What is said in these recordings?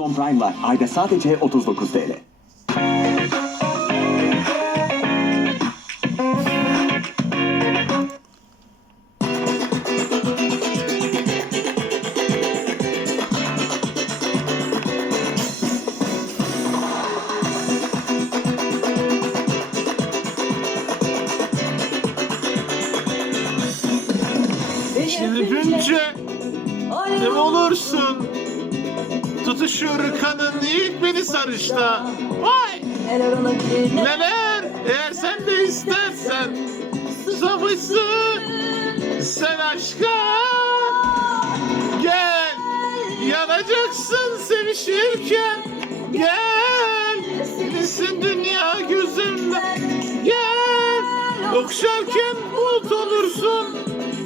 Amazon Prime var. Ayda sadece 39 TL. Çırpınca ne olursun Tutuşur kanın ilk beni sarışta. Vay! Neler? Eğer sen de istersen. Susamışsın sen aşka Gel. Yanacaksın sevişirken. Gel. Silinsin dünya gözümden Gel. Okşarken bulut olursun.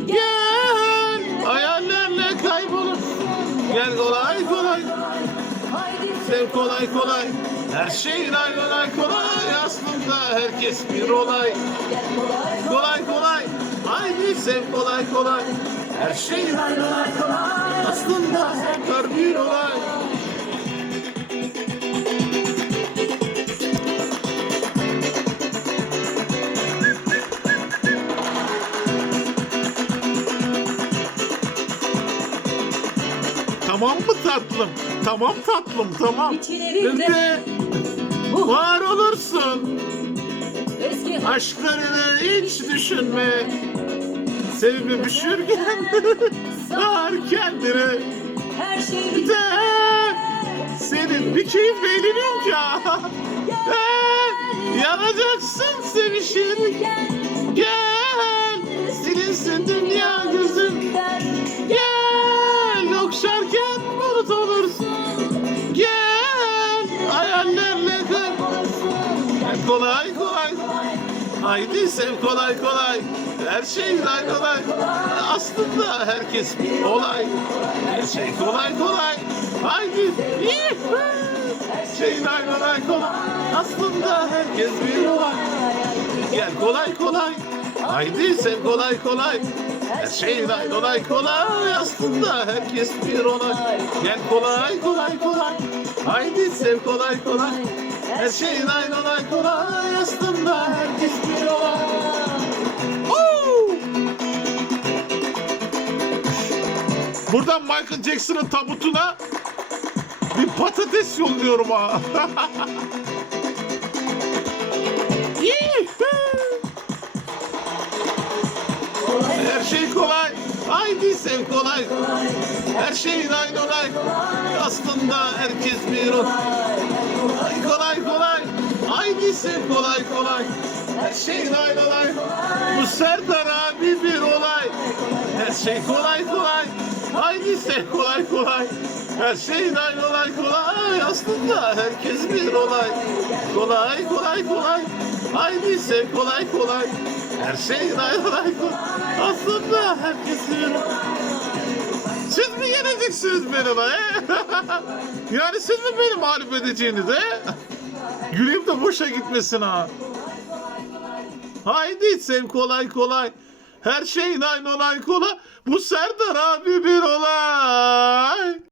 Gel. Hayallerle kaybolursun Gel kolay kolay Sev kolay kolay Her şey lay kolay. Aslında herkes bir olay. Kolay kolay Haydi sev kolay kolay. Her şey lay kolay. Aslında her bir olay Tamam mı tatlım? Tamam tatlım tamam. İçlerinde bu var olursun. eski Aşklarını hiç düşünme. Sevimi düşürgen sar kendini. her şey Bir de senin bir ya. Ee, Yanacaksın sevişirken. Haydi sev kolay kolay. Her şey kolay kolay. Aslında herkes olay. Her şey kolay kolay. Haydi. Şey kolay kolay kolay. Aslında herkes bir olay. Gel kolay kolay. Haydi sev kolay kolay. Her şey kolay kolay kolay. Aslında herkes bir olay. Gel kolay kolay kolay. Haydi sev kolay kolay. Her şey kolay kolay kolay. Buradan Michael Jackson'ın tabutuna bir patates yolluyorum ha. Her şey kolay. Haydi sev kolay. Her şey lay kolay. Aslında herkes bir o. Kolay kolay kolay. Haydi sev kolay kolay. Her şey lay kolay. Bu Serdar abi bir olay. Her şey kolay kolay. Haydi sev kolay kolay. Her şey lay kolay kolay. Aslında herkes bir olay. Kolay kolay kolay. Haydi sev kolay kolay. Her şey lay kolay kolay. Aslında herkes bir. Siz mi yeneceksiniz beni he? yani siz mi beni mağlup edeceğiniz he? Güleyim de boşa gitmesin ha. Haydi sev kolay kolay. Her şey nay kolay kolay. Bu Serdar abi bir olay.